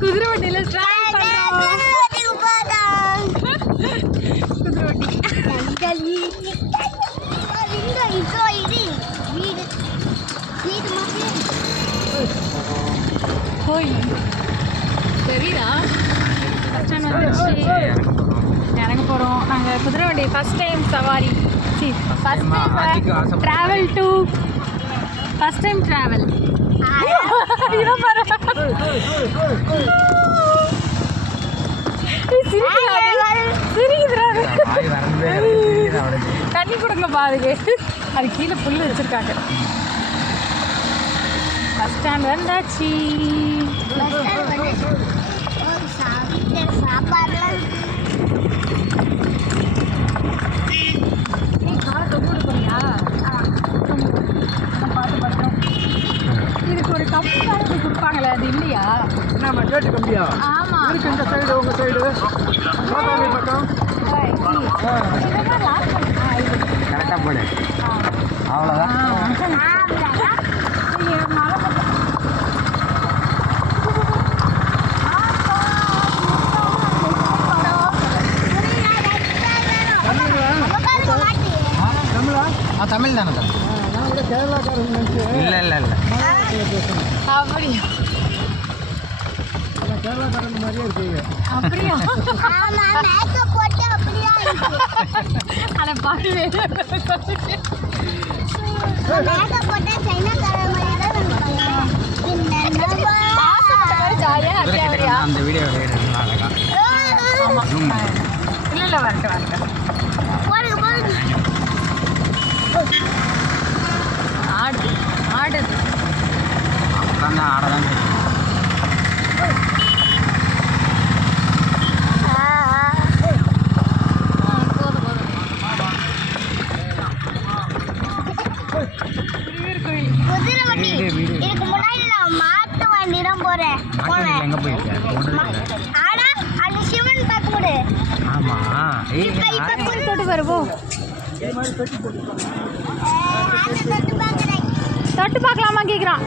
குதிரை வண்டியில டிராவல் பண்றோம். குதிரை வண்டி போய் சரிடா இறங்க போகிறோம். நாங்கள் குதிரை வண்டி ஃபஸ்ட் டைம் சவாரி travel to first time travel தண்ணி கொடுங்க பாருங்க. அது கீழே புல் வச்சிருக்காங்க. பஸ் ஸ்டாண்ட் வந்தாச்சு. இதுக்கு ஒரு கம்பி காலத்து கொடுப்பாங்களே, அது இல்லையா? நம்ம கேட்டு கம்பியா? ஆமா இருக்கு இந்த சைடு, உங்க சைடு பக்கம் கரெக்டாக போடு. அவ்வளோதான். தமிழ் தானே? இல்லை இல்லை இல்லை அப்படியா? கேரளாக்காரங்க மாதிரியே இருக்கீங்க. அப்படியா? அதை பார்க்கவே ஜாலியாக அந்த வீடியோ இல்லை இல்லை வரட்டு வரட்டு. ஆடு ஆடுது உட்காந்து ஆடதான். குதிரை வண்டி இதுக்கு முன்னாடி நான் மாட்டு வண்டி தான் போறேன். எங்க போயிருக்கேன்? ஆனா அது சிவன் பார்க்க ஆமா தொட்டு வருவோம். தொட்டு பார்க்கலாமா கேட்குறான்.